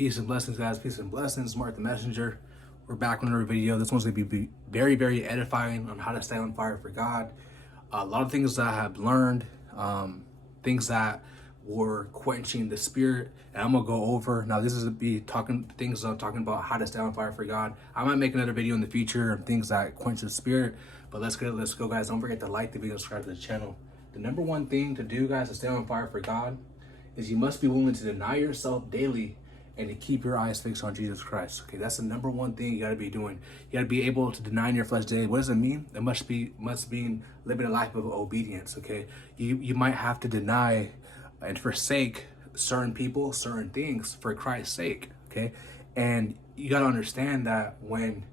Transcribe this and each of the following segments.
Peace and blessings, guys. Peace and blessings. MarcTheMessenger. We're back with another video. This one's going to be very, very edifying on how to stay on fire for God. A lot of things that I have learned, things that were quenching the spirit, and I'm going to go over. Now, this is things I'm talking about how to stay on fire for God. I might make another video in the future of things that quench the spirit, but let's go, guys. Don't forget to like the video and subscribe to the channel. The number one thing to do, guys, to stay on fire for God is you must be willing to deny yourself daily and to keep your eyes fixed on Jesus Christ. Okay, that's the number one thing you got to be doing. You got to be able to deny your flesh daily. What does it mean? It must mean living a life of obedience. Okay, you might have to deny and forsake certain people, certain things for Christ's sake. Okay, and you got to understand that when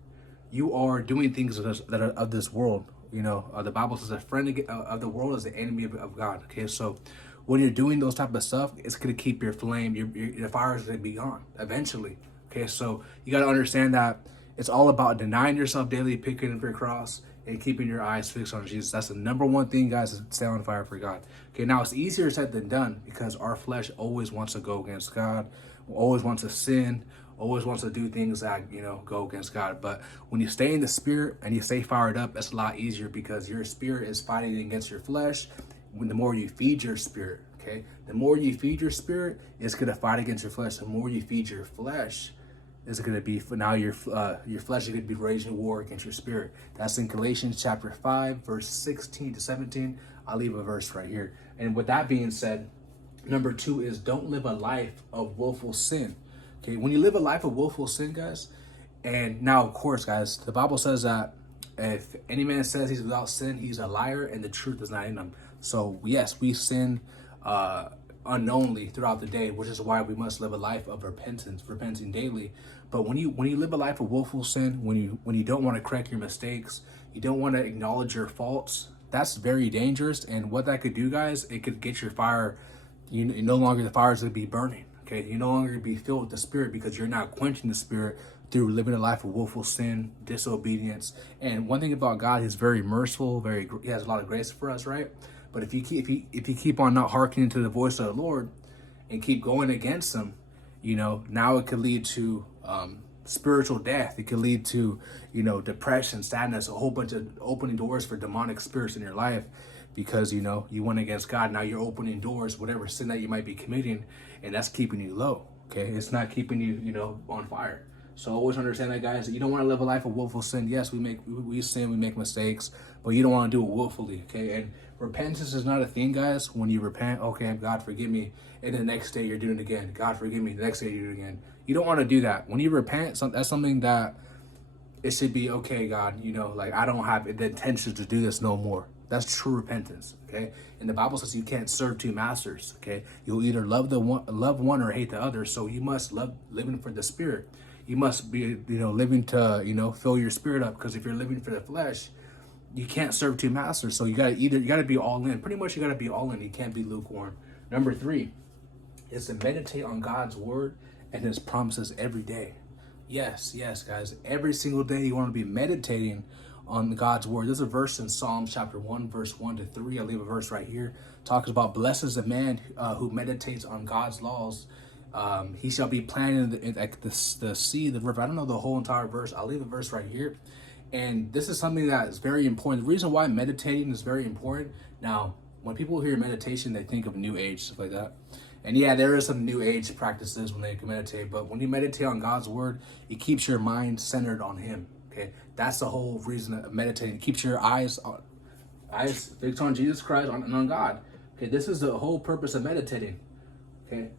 you are doing things that are of this world, you know, the Bible says a friend of the world is the enemy of God. Okay, so when you're doing those type of stuff, it's going to keep your flame, your fire is going to be gone eventually. Okay, so you got to understand that it's all about denying yourself daily, picking up your cross, and keeping your eyes fixed on Jesus. That's the number one thing, guys, to stay on fire for God. Okay, now it's easier said than done because our flesh always wants to go against God, always wants to sin, always wants to do things that, you know, go against God. But when you stay in the spirit and you stay fired up, it's a lot easier because your spirit is fighting against your flesh. When the more you feed your spirit, okay, the more you feed your spirit, it's going to fight against your flesh. The more you feed your flesh, is going to be, now your flesh is going to be waging war against your spirit. That's in Galatians chapter 5, verse 16 to 17. I'll leave a verse right here. And with that being said, number 2 is don't live a life of willful sin. Okay, when you live a life of willful sin, guys, and now, of course, guys, the Bible says that if any man says he's without sin, he's a liar and the truth is not in him. So yes, we sin unknowingly throughout the day, which is why we must live a life of repentance, repenting daily. But when you live a life of willful sin, when you don't want to correct your mistakes, you don't want to acknowledge your faults, that's very dangerous. And what that could do, guys, it could get your fire. You no longer, the fire is going to be burning. Okay, you no longer be filled with the spirit because you're not quenching the spirit through living a life of willful sin, disobedience. And one thing about God, He's very merciful, He has a lot of grace for us, right? But if you keep on not hearkening to the voice of the Lord and keep going against Him, you know, now it could lead to spiritual death. It could lead to, you know, depression, sadness, a whole bunch of opening doors for demonic spirits in your life because, you know, you went against God. Now you're opening doors, whatever sin that you might be committing, and that's keeping you low. Okay, it's not keeping you, you know, on fire. So always understand that, guys, that you don't want to live a life of willful sin. Yes, we sin, we make mistakes, but you don't want to do it willfully, okay? And repentance is not a thing, guys. When you repent, okay, God forgive me, and the next day you're doing it again. God forgive me, the next day you're doing it again. You don't want to do that. When you repent, that's something that it should be, okay, God, you know, like I don't have the intention to do this no more. That's true repentance, okay? And the Bible says you can't serve two masters, okay? You'll either love one or hate the other. So you must love living for the spirit. You must be, you know, living to, you know, fill your spirit up. Because if you're living for the flesh, you can't serve two masters. So you got to be all in. Pretty much you got to be all in. You can't be lukewarm. Number 3 is to meditate on God's word and His promises every day. Yes, guys. Every single day you want to be meditating on God's word. There's a verse in Psalms chapter 1, verse 1 to 3. I'll leave a verse right here. Talks about blessed is the man who meditates on God's laws. He shall be planted in the sea, the river. I don't know the whole entire verse. I'll leave a verse right here. And this is something that is very important. The reason why meditating is very important. Now, when people hear meditation, they think of New Age, stuff like that. And yeah, there is some New Age practices when they can meditate. But when you meditate on God's word, it keeps your mind centered on Him. Okay, that's the whole reason of meditating. It keeps your eyes fixed on Jesus Christ and on God. Okay, this is the whole purpose of meditating. Okay.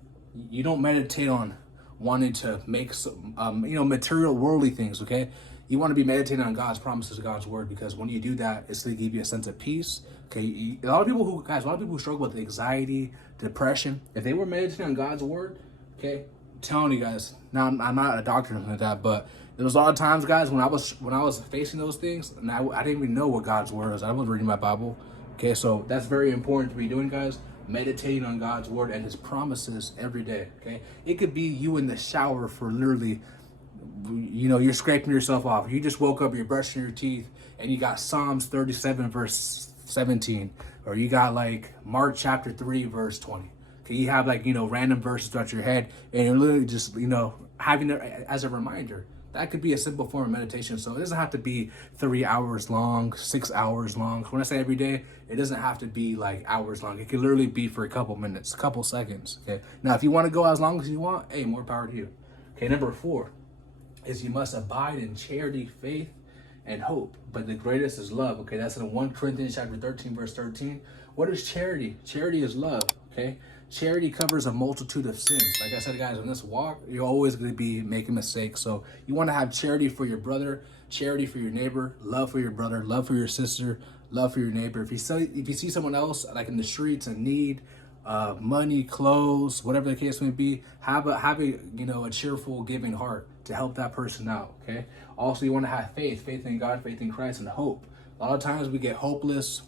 You don't meditate on wanting to make some, you know, material, worldly things, okay? You want to be meditating on God's promises, God's word, because when you do that, it's going to give you a sense of peace, okay? A lot of people who struggle with anxiety, depression, if they were meditating on God's word, okay, I'm telling you guys, now I'm not a doctor or anything like that, but there was a lot of times, guys, when I was facing those things, and I didn't even know what God's word was. I was reading my Bible, okay? So that's very important to be doing, guys. Meditating on God's word and His promises every day, okay? It could be you in the shower for literally, you know, you're scraping yourself off. You just woke up, you're brushing your teeth, and you got Psalms 37, verse 17, or you got like Mark chapter 3, verse 20. Okay, you have like, random verses throughout your head, and you're literally just, having it as a reminder. That could be a simple form of meditation. So it doesn't have to be 3 hours long, 6 hours long. When I say every day, it doesn't have to be like hours long. It could literally be for a couple minutes, a couple seconds. Okay. Now, if you want to go as long as you want, hey, more power to you. Okay. Number 4 is you must abide in charity, faith, and hope. But the greatest is love. Okay. That's in 1 Corinthians chapter 13, verse 13. What is charity? Charity is love. Okay. Charity covers a multitude of sins. Like I said, guys, on this walk, you're always going to be making mistakes. So you want to have charity for your brother, charity for your neighbor, love for your brother, love for your sister, love for your neighbor. If you see someone else like in the streets in need, money, clothes, whatever the case may be, have a cheerful, giving heart to help that person out. Okay. Also, you want to have faith in God, faith in Christ, and hope. A lot of times we get hopeless.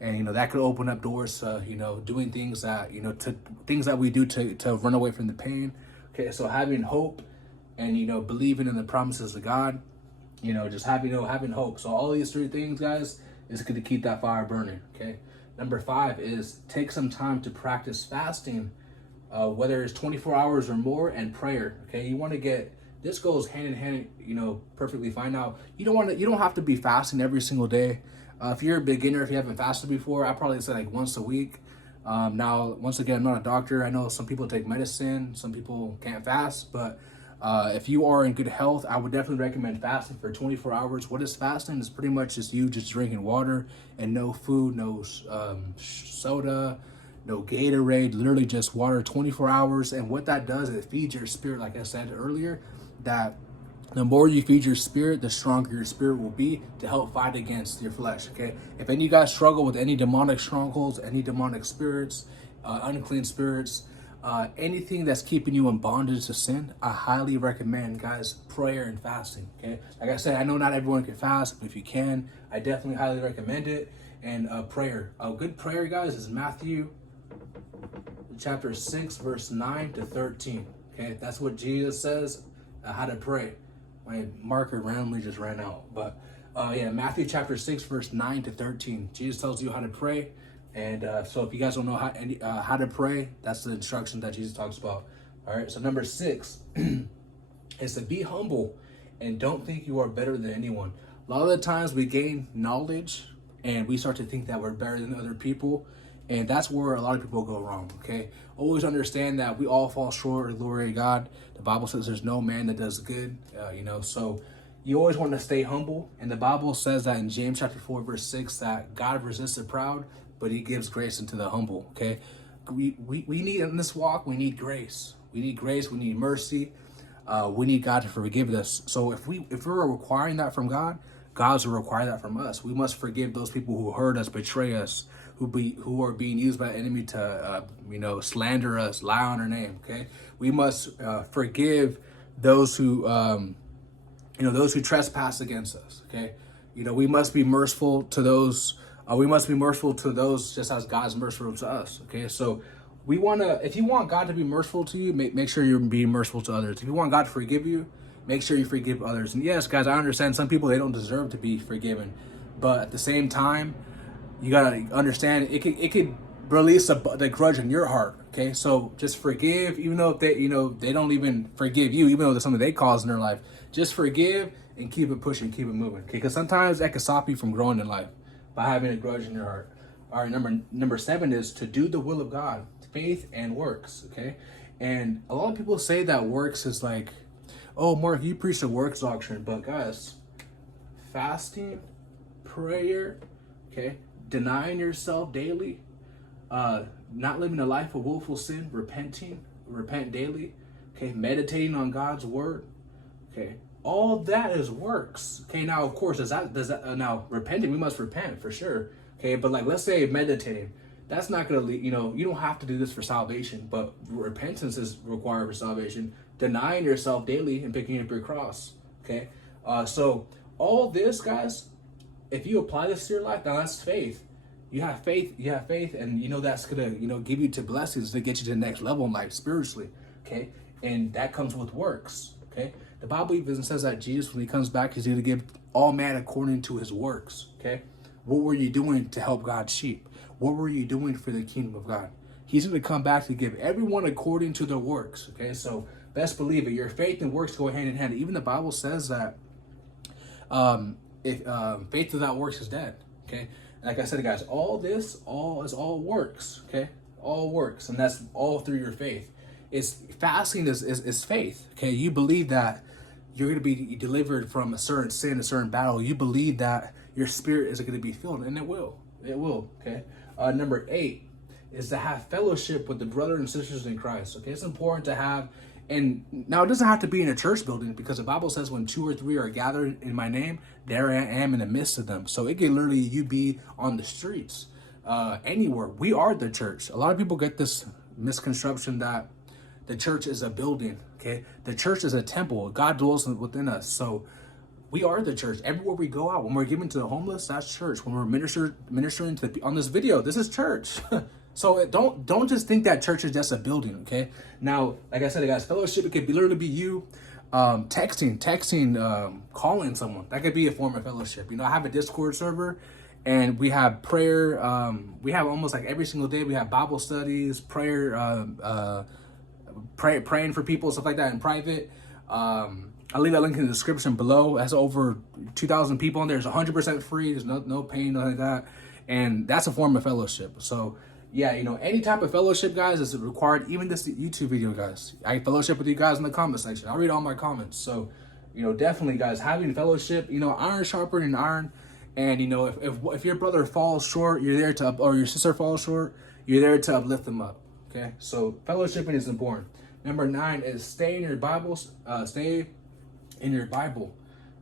And, that could open up doors to, doing things that, to things that we do to run away from the pain. Okay, so having hope and, believing in the promises of God, just having hope. So all these 3 things, guys, is going to keep that fire burning, okay? Number 5 is take some time to practice fasting, whether it's 24 hours or more, and prayer, okay? You want to get, this goes hand in hand, perfectly fine. Now, you don't have to be fasting every single day. If you're a beginner, if you haven't fasted before, I probably say like once a week. Now, once again, I'm not a doctor. I know some people take medicine, some people can't fast, but if you are in good health, I would definitely recommend fasting for 24 hours. What is fasting? It's pretty much just you just drinking water and no food, no soda, no Gatorade, literally just water 24 hours. And what that does, it feeds your spirit, like I said earlier, that the more you feed your spirit, the stronger your spirit will be to help fight against your flesh, okay? If any of you guys struggle with any demonic strongholds, any demonic spirits, unclean spirits, anything that's keeping you in bondage to sin, I highly recommend, guys, prayer and fasting, okay? Like I said, I know not everyone can fast, but if you can, I definitely highly recommend it. And prayer. A good prayer, guys, is Matthew chapter 6, verse 9 to 13, okay? That's what Jesus says, how to pray. My marker randomly just ran out, but Matthew chapter 6, verse 9 to 13. Jesus tells you how to pray, and so if you guys don't know how to pray, that's the instruction that Jesus talks about. All right, so number 6 is to be humble and don't think you are better than anyone. A lot of the times we gain knowledge and we start to think that we're better than other people, and that's where a lot of people go wrong, okay? Always understand that we all fall short of the glory of God. The Bible says there's no man that does good, so you always want to stay humble. And the Bible says that in James chapter 4, verse 6, that God resists the proud, but he gives grace unto the humble, okay? We need, in this walk, we need grace. We need grace, we need mercy. We need God to forgive us. So if we're requiring that from God, God's will require that from us. We must forgive those people who hurt us, betray us, who are being used by the enemy to, slander us, lie on our name. Okay, we must forgive those who, those who trespass against us. Okay, we must be merciful to those. We must be merciful to those just as God's merciful to us. Okay, so if you want God to be merciful to you, make sure you're being merciful to others. If you want God to forgive you, make sure you forgive others. And yes, guys, I understand some people, they don't deserve to be forgiven, but at the same time, you gotta understand it could release the grudge in your heart. Okay, so just forgive, even though if they don't even forgive you, even though there's something they caused in their life. Just forgive and keep it pushing, keep it moving. Okay, because sometimes that can stop you from growing in life by having a grudge in your heart. All right, number 7 is to do the will of God, faith and works. Okay, and a lot of people say that works is like, oh, Mark, you preach the works doctrine, but guys, fasting, prayer, okay, denying yourself daily, not living a life of willful sin, repent daily, okay, meditating on God's word, okay, all that is works. Okay, now of course, does that now repenting? We must repent for sure. Okay, but like let's say meditating, that's not gonna lead. You don't have to do this for salvation, but repentance is required for salvation. Denying yourself daily and picking up your cross. Okay, so all this, guys, if you apply this to your life, now that's faith. You have faith, and that's gonna give you to blessings to get you to the next level in life spiritually. Okay, and that comes with works. Okay, the Bible even says that Jesus, when he comes back, he's gonna give all man according to his works. Okay, what were you doing to help God's sheep? What were you doing for the kingdom of God? He's going to come back to give everyone according to their works. Okay, so best believe it. Your faith and works go hand in hand. Even the Bible says that if faith without works is dead. Okay, like I said, guys, all works. Okay, all works, and that's all through your faith. It's fasting is faith. Okay, you believe that you're going to be delivered from a certain sin, a certain battle. You believe that your spirit is going to be filled, and it will. It will. Okay. Number 8 is to have fellowship with the brothers and sisters in Christ. Okay, it's important to have. And now it doesn't have to be in a church building, because the Bible says when 2 or 3 are gathered in my name, there I am in the midst of them. So it can literally you be on the streets, anywhere. We are the church. A lot of people get this misconception that the church is a building. Okay, the church is a temple. God dwells within us. So we are the church. Everywhere we go out, when we're giving to the homeless, that's church. When we're ministering to on this video, this is church. So don't just think that church is just a building, okay? Now, like I said, guys, fellowship, it could be literally be you texting, calling someone. That could be a form of fellowship. You know, I have a Discord server, and we have prayer. We have almost like every single day, we have Bible studies, prayer, praying for people, stuff like that in private. I'll leave that link in the description below. It has over 2,000 people on there. It's 100% free. There's no pain, nothing like that. And that's a form of fellowship. So, yeah, you know, any type of fellowship, guys, is required. Even this YouTube video, guys. I fellowship with you guys in the comment section. I'll read all my comments. So, you know, definitely, guys, having fellowship, you know, iron sharpening iron. And, you know, if your brother falls short, you're there to, or your sister falls short, you're there to uplift them up. Okay? So, fellowshipping is important. Number 9 is stay in your Bibles. Stay in your Bible.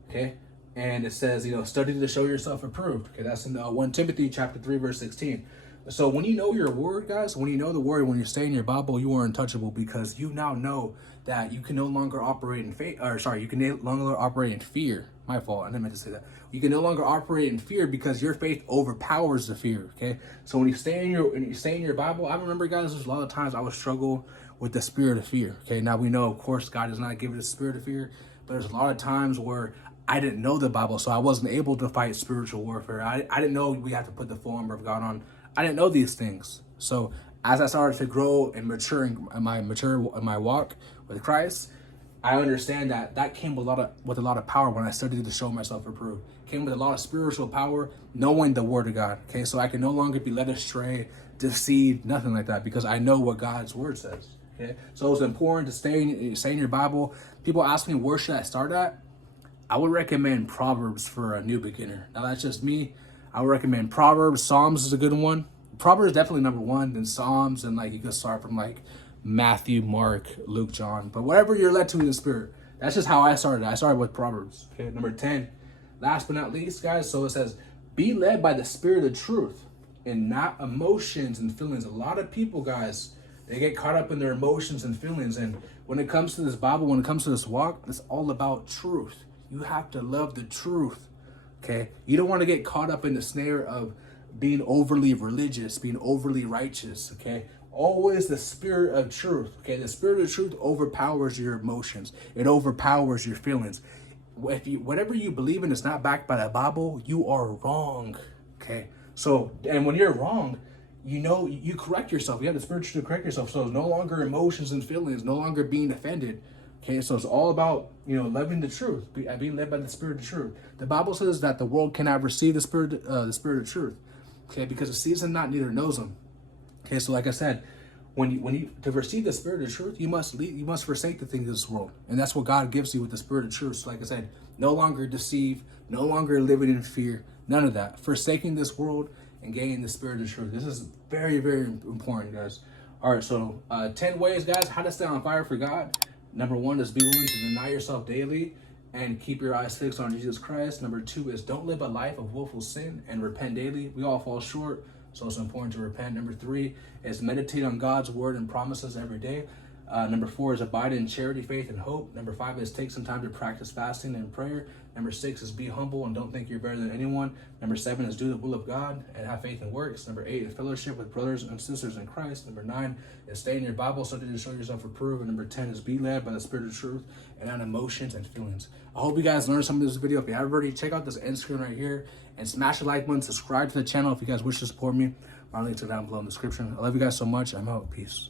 Okay? And it says, you know, study to show yourself approved. Okay? That's in 1 Timothy chapter 3, verse 16. So when you know your word, guys, when you know the word, when you stay in your Bible, you are untouchable, because you now know that you can no longer operate in faith, you can no longer operate in fear. My fault, I didn't meant to say that. You can no longer operate in fear because your faith overpowers the fear. Okay, so when you stay in your Bible, I remember, guys, there's a lot of times I would struggle with the spirit of fear. Okay, now we know, of course, God does not give us a spirit of fear, but there's a lot of times where I didn't know the Bible, so I wasn't able to fight spiritual warfare. I didn't know we have to put the full armor of God on. I didn't know these things. So as I started to grow and mature in my walk with Christ, I understand that came with a lot of power when I studied to show myself approved. Came with a lot of spiritual power, knowing the word of God. Okay, so I can no longer be led astray, deceived, nothing like that, because I know what God's word says. Okay, so it's important to stay in your Bible. People ask me, where should I start at? I would recommend Proverbs for a new beginner. Now that's just me. I would recommend Proverbs. Psalms is a good one. Proverbs is definitely number 1, then Psalms, and like you can start from like Matthew, Mark, Luke, John, but whatever you're led to in the spirit. That's just how I started. I started with Proverbs. Okay, number 10. Last but not least, guys, so it says, be led by the spirit of truth and not emotions and feelings. A lot of people, guys, they get caught up in their emotions and feelings. And when it comes to this Bible, when it comes to this walk, it's all about truth. You have to love the truth. Okay, you don't want to get caught up in the snare of being overly religious, being overly righteous. Okay, always the spirit of truth. Okay, the spirit of truth overpowers your emotions. It overpowers your feelings. Whatever you believe in is not backed by the Bible, you are wrong. Okay, so, and when you're wrong, you know, you correct yourself. You have the spirit to correct yourself. So it's no longer emotions and feelings, no longer being offended. Okay, so it's all about, you know, loving the truth, being led by the spirit of truth. The Bible says that the world cannot receive the spirit of truth. Okay, because it sees him not, neither knows him. Okay, so like I said, when you to receive the spirit of truth, you must forsake the things of this world, and that's what God gives you with the spirit of truth. So like I said, no longer deceive, no longer living in fear, none of that. Forsaking this world and gaining the spirit of truth. This is very, very important, guys. All right, so 10 ways, guys, how to stay on fire for God. Number 1 is be willing to deny yourself daily and keep your eyes fixed on Jesus Christ. Number 2 is don't live a life of willful sin and repent daily. We all fall short, so it's important to repent. Number 3 is meditate on God's word and promises every day. Number 4 is abide in charity, faith, and hope. Number 5 is take some time to practice fasting and prayer. Number 6 is be humble and don't think you're better than anyone. Number 7 is do the will of God and have faith in works. Number 8 is fellowship with brothers and sisters in Christ. Number 9 is stay in your Bible study to show yourself approved. And number 10 is be led by the spirit of truth and not emotions and feelings. I hope you guys learned something in this video. If you haven't already, check out this end screen right here and smash the like button. Subscribe to the channel if you guys wish to support me. Our links are down below in the description. I love you guys so much. I'm out. Peace.